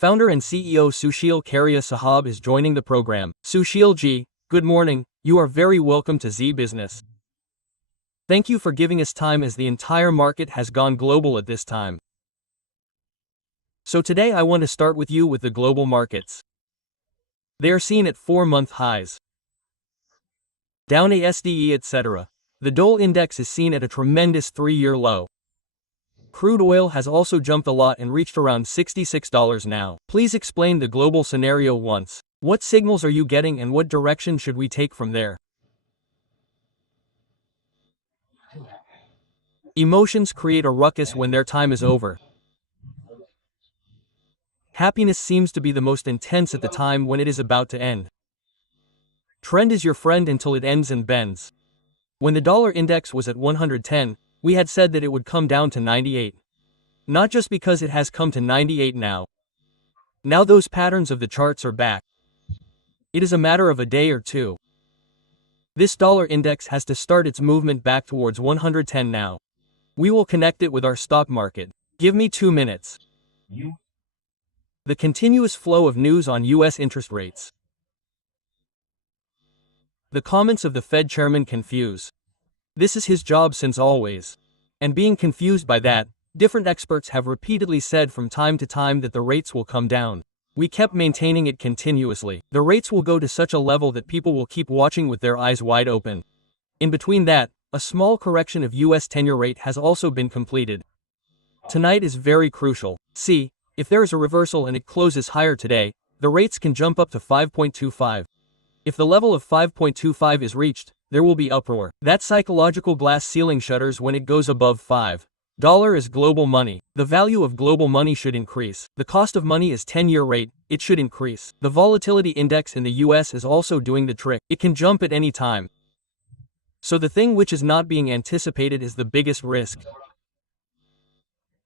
Founder and CEO Sushil Kedia Sahab is joining the program. Sushil ji, good morning, you are very welcome to Z Business. Thank you for giving us time as the entire market has gone global at this time. So today I want to start with you with the global markets. They are seen at 4-month highs. Down ASDE etc. The Dole index is seen at a tremendous 3-year low. Crude oil has also jumped a lot and reached around $66 now. Please explain the global scenario once. What signals are you getting and what direction should we take from there? Emotions create a ruckus when their time is over. Happiness seems to be the most intense at the time when it is about to end. Trend is your friend until it ends and bends. When the dollar index was at 110, we had said that it would come down to 98. Not just because it has come to 98 now. Now those patterns of the charts are back. It is a matter of a day or two. This dollar index has to start its movement back towards 110 now. We will connect it with our stock market. Give me 2 minutes. The continuous flow of news on US interest rates. The comments of the Fed chairman confuse. This is his job since always. And being confused by that, different experts have repeatedly said from time to time that the rates will come down. We kept maintaining it continuously. The rates will go to such a level that people will keep watching with their eyes wide open. In between that, a small correction of US 10-year rate has also been completed. Tonight is very crucial. See, if there is a reversal and it closes higher today, the rates can jump up to 5.25. If the level of 5.25 is reached, there will be uproar. That psychological glass ceiling shutters when it goes above $5 is global money. The value of global money should increase. The cost of money is 10-year rate, it should increase. The volatility index in the US is also doing the trick. It can jump at any time. So the thing which is not being anticipated is the biggest risk.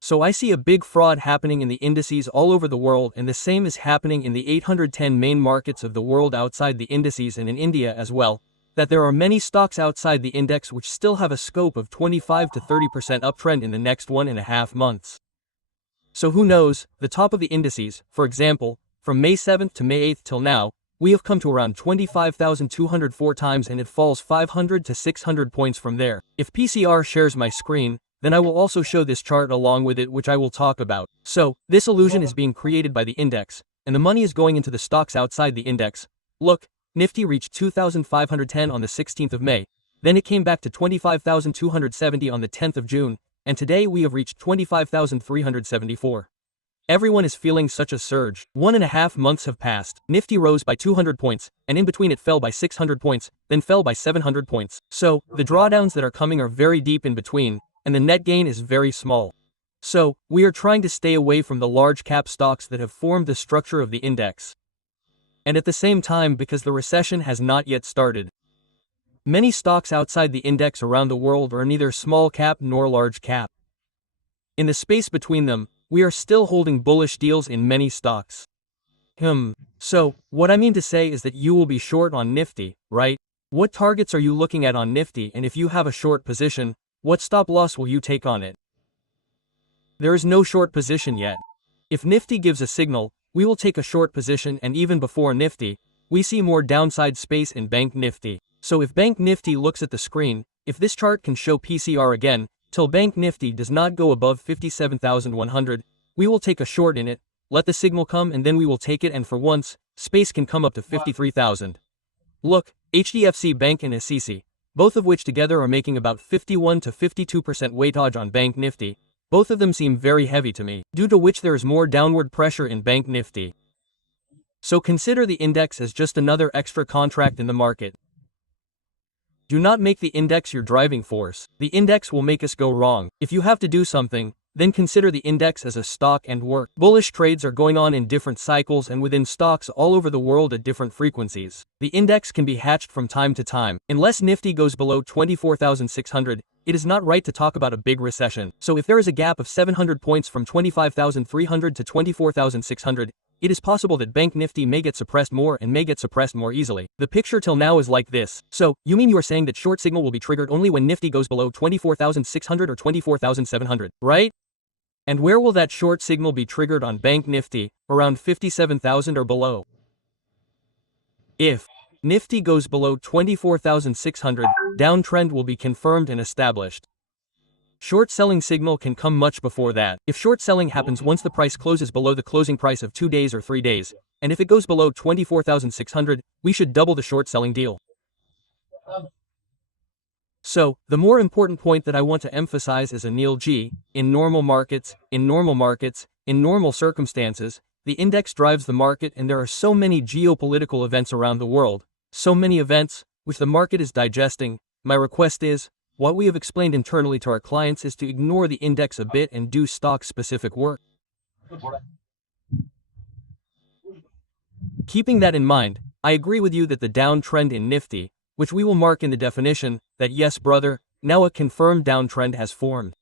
So I see a big fraud happening in the indices all over the world, and the same is happening in the 810 main markets of the world outside the indices and in India as well, that there are many stocks outside the index which still have a scope of 25 to 30% uptrend in the next 1.5 months. So who knows, the top of the indices, for example, from May 7th to May 8th till now, we have come to around 25,204 times and it falls 500 to 600 points from there. If PCR shares my screen, then I will also show this chart along with it, which I will talk about. So, this illusion is being created by the index, and the money is going into the stocks outside the index. Look, Nifty reached 2,510 on the 16th of May, then it came back to 25,270 on the 10th of June, and today we have reached 25,374. Everyone is feeling such a surge. 1.5 months have passed. Nifty rose by 200 points, and in between it fell by 600 points, then fell by 700 points. So, the drawdowns that are coming are very deep in between, and the net gain is very small. So, we are trying to stay away from the large cap stocks that have formed the structure of the index. And at the same time, because the recession has not yet started. Many stocks outside the index around the world are neither small cap nor large cap. In the space between them, we are still holding bullish deals in many stocks. So, what I mean to say is that you will be short on Nifty, right? What targets are you looking at on Nifty, and if you have a short position, what stop loss will you take on it? There is no short position yet. If Nifty gives a signal, we will take a short position, and even before Nifty, we see more downside space in Bank Nifty. So if Bank Nifty looks at the screen, if this chart can show PCR again, till Bank Nifty does not go above 57,100, we will take a short in it, let the signal come and then we will take it, and for once, space can come up to 53,000. Look, HDFC Bank and SCC, both of which together are making about 51 to 52% weightage on Bank Nifty. Both of them seem very heavy to me, due to which there is more downward pressure in Bank Nifty. So consider the index as just another extra contract in the market. Do not make the index your driving force. The index will make us go wrong. If you have to do something, then consider the index as a stock and work. Bullish trades are going on in different cycles and within stocks all over the world at different frequencies. The index can be hatched from time to time. Unless Nifty goes below 24,600, it is not right to talk about a big recession. So if there is a gap of 700 points from 25,300 to 24,600, it is possible that Bank Nifty may get suppressed more and may get suppressed more easily. The picture till now is like this. So, you mean you are saying that short signal will be triggered only when Nifty goes below 24,600 or 24,700, right? And where will that short signal be triggered on Bank Nifty? Around 57,000 or below. If Nifty goes below 24,600, downtrend will be confirmed and established. Short selling signal can come much before that. If short selling happens once the price closes below the closing price of 2 days or 3 days, and if it goes below 24,600, we should double the short selling deal. So, the more important point that I want to emphasize is Anil G. In normal markets, in normal circumstances, the index drives the market, and there are so many geopolitical events around the world, so many events, which the market is digesting. My request is, what we have explained internally to our clients is to ignore the index a bit and do stock-specific work. Keeping that in mind, I agree with you that the downtrend in Nifty, which we will mark in the definition, that yes brother, now a confirmed downtrend has formed.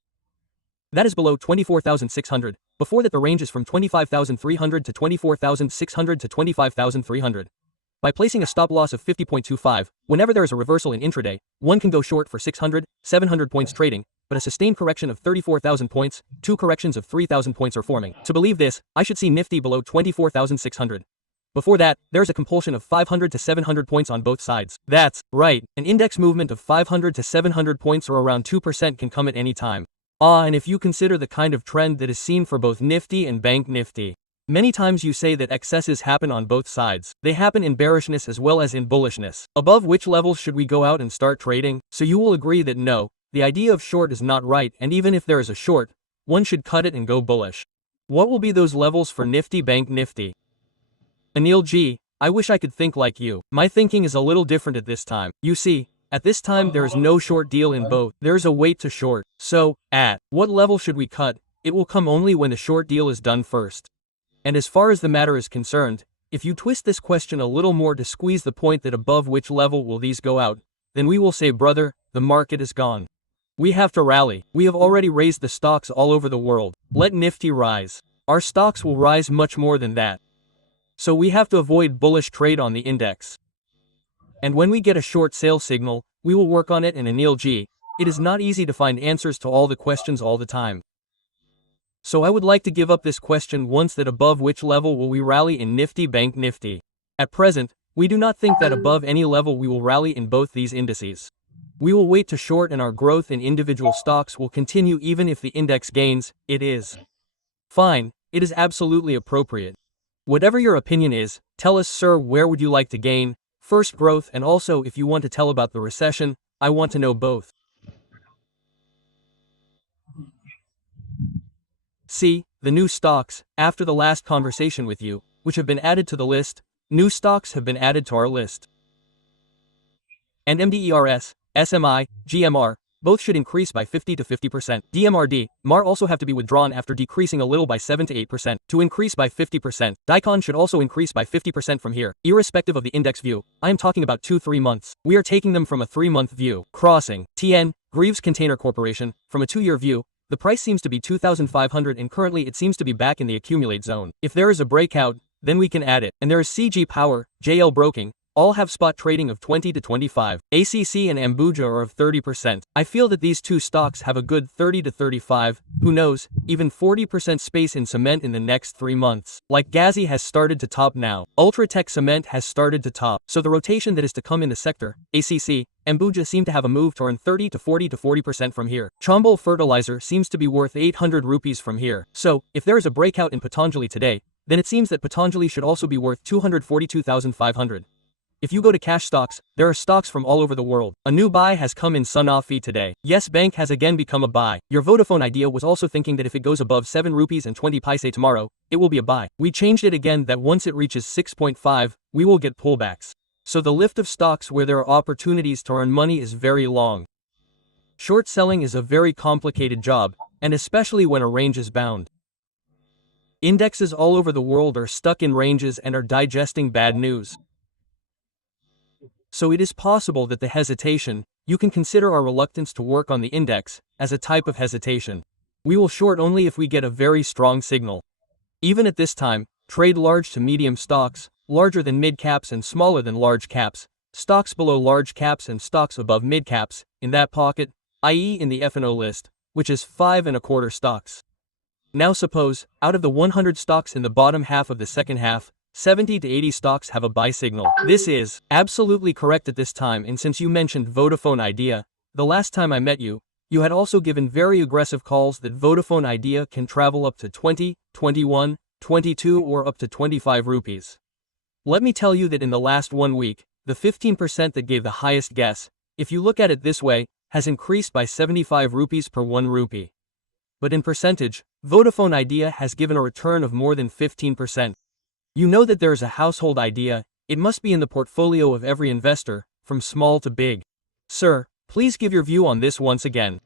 That is below 24,600, before that the range is from 25,300 to 24,600 to 25,300. By placing a stop loss of 50.25, whenever there is a reversal in intraday, one can go short for 600, 700 points trading, but a sustained correction of 34,000 points, 2 corrections of 3,000 points are forming. To believe this, I should see Nifty below 24,600. Before that, there is a compulsion of 500 to 700 points on both sides. That's right, an index movement of 500 to 700 points or around 2% can come at any time. And if you consider the kind of trend that is seen for both Nifty and Bank Nifty, many times you say that excesses happen on both sides. They happen in bearishness as well as in bullishness. Above which levels should we go out and start trading? So you will agree that no, the idea of short is not right, and even if there is a short, one should cut it and go bullish. What will be those levels for Nifty, Bank Nifty? Anil G, I wish I could think like you. My thinking is a little different at this time. You see, at this time there is no short deal in both. There is a weight to short. So, at what level should we cut? It will come only when the short deal is done first. And as far as the matter is concerned, if you twist this question a little more to squeeze the point that above which level will these go out, then we will say brother, the market is gone. We have to rally. We have already raised the stocks all over the world. Let Nifty rise. Our stocks will rise much more than that. So we have to avoid bullish trade on the index. And when we get a short sale signal, we will work on it. And Anil G, it is not easy to find answers to all the questions all the time. So I would like to give up this question once, that above which level will we rally in Nifty, Bank Nifty. At present, we do not think that above any level we will rally in both these indices. We will wait to short, and our growth in individual stocks will continue even if the index gains. It is fine, it is absolutely appropriate. Whatever your opinion is, tell us sir, where would you like to gain? First growth, and also if you want to tell about the recession, I want to know both. See, the new stocks, after the last conversation with you, which have been added to the list, new stocks have been added to our list. And MDERS, SMI, GMR, both should increase by 50 to 50%. DMRD, MAR also have to be withdrawn after decreasing a little by 7 to 8%, to increase by 50%. DICON should also increase by 50% from here, irrespective of the index view. I am talking about 2-3 months. We are taking them from a 3-month view. Crossing, TN, Greaves Container Corporation, from a 2-year view, the price seems to be 2,500 and currently it seems to be back in the accumulate zone. If there is a breakout, then we can add it. And there is CG Power, JL Broking, all have spot trading of 20 to 25. ACC and Ambuja are of 30%. I feel that these two stocks have a good 30 to 35, who knows, even 40% space in cement in the next 3 months. Like Ghazi has started to top now. Ultratech Cement has started to top. So the rotation that is to come in the sector, ACC, Ambuja seem to have a move to earn 30 to 40% from here. Chambal Fertilizer seems to be worth 800 rupees from here. So, if there is a breakout in Patanjali today, then it seems that Patanjali should also be worth 242,500. If you go to cash stocks, there are stocks from all over the world. A new buy has come in Sanofi today. Yes Bank has again become a buy. Your Vodafone idea was also thinking that if it goes above 7 rupees and 20 paise tomorrow, it will be a buy. We changed it again that once it reaches 6.5, we will get pullbacks. So the lift of stocks where there are opportunities to earn money is very long. Short selling is a very complicated job, and especially when a range is bound. Indexes all over the world are stuck in ranges and are digesting bad news. So it is possible that the hesitation, you can consider our reluctance to work on the index, as a type of hesitation. We will short only if we get a very strong signal. Even at this time, trade large to medium stocks, larger than mid caps and smaller than large caps, stocks below large caps and stocks above mid caps, in that pocket, i.e. in the F&O list, which is 5 1/4 stocks. Now suppose, out of the 100 stocks in the bottom half of the second half, 70 to 80 stocks have a buy signal. This is absolutely correct at this time, and since you mentioned Vodafone Idea, the last time I met you, you had also given very aggressive calls that Vodafone Idea can travel up to 20, 21, 22 or up to 25 rupees. Let me tell you that in the last 1 week, the 15% that gave the highest guess, if you look at it this way, has increased by 75 rupees per 1 rupee. But in percentage, Vodafone Idea has given a return of more than 15%. You know that there is a household idea, it must be in the portfolio of every investor, from small to big. Sir, please give your view on this once again.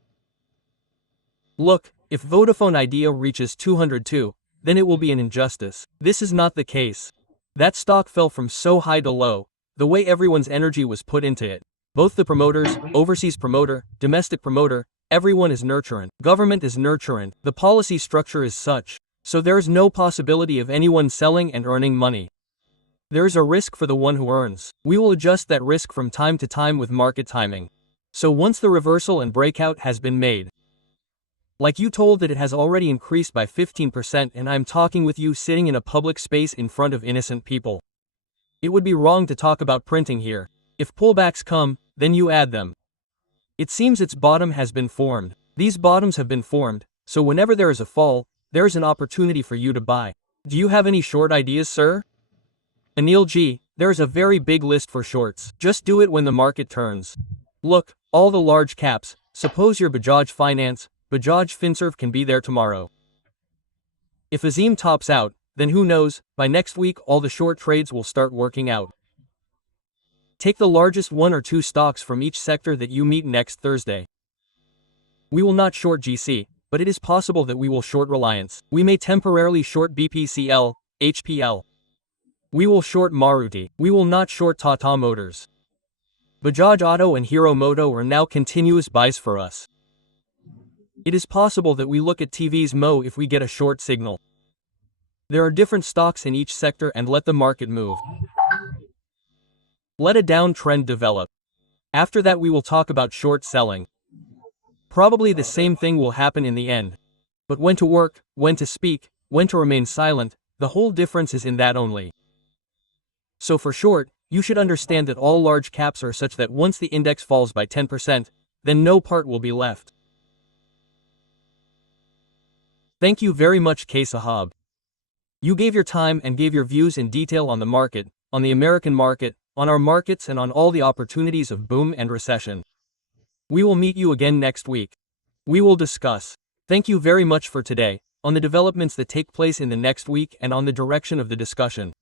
Look, if Vodafone Idea reaches 202, then it will be an injustice. This is not the case. That stock fell from so high to low, the way everyone's energy was put into it. Both the promoters, overseas promoter, domestic promoter, everyone is nurturant. Government is nurturant. The policy structure is such. So there is no possibility of anyone selling and earning money. There is a risk for the one who earns. We will adjust that risk from time to time with market timing. So once the reversal and breakout has been made, like you told that it has already increased by 15% and I'm talking with you sitting in a public space in front of innocent people. It would be wrong to talk about printing here. If pullbacks come, then you add them. It seems its bottom has been formed. These bottoms have been formed, so whenever there is a fall, there is an opportunity for you to buy. Do you have any short ideas, sir? Anil G, there is a very big list for shorts. Just do it when the market turns. Look, all the large caps, suppose your Bajaj Finance, Bajaj Finserv can be there tomorrow. If Azim tops out, then who knows, by next week all the short trades will start working out. Take the largest 1 or 2 stocks from each sector that you meet next Thursday. We will not short GC, but it is possible that we will short Reliance. We may temporarily short BPCL, HPL. We will short Maruti. We will not short Tata Motors. Bajaj Auto and Hero Moto are now continuous buys for us. It is possible that we look at TV's Mo if we get a short signal. There are different stocks in each sector and let the market move. Let a downtrend develop. After that we will talk about short selling. Probably the same thing will happen in the end. But when to work, when to speak, when to remain silent, the whole difference is in that only. So for short, you should understand that all large caps are such that once the index falls by 10%, then no part will be left. Thank you very much K. Sahab. You gave your time and gave your views in detail on the market, on the American market, on our markets and on all the opportunities of boom and recession. We will meet you again next week. We will discuss. Thank you very much for today, on the developments that take place in the next week and on the direction of the discussion.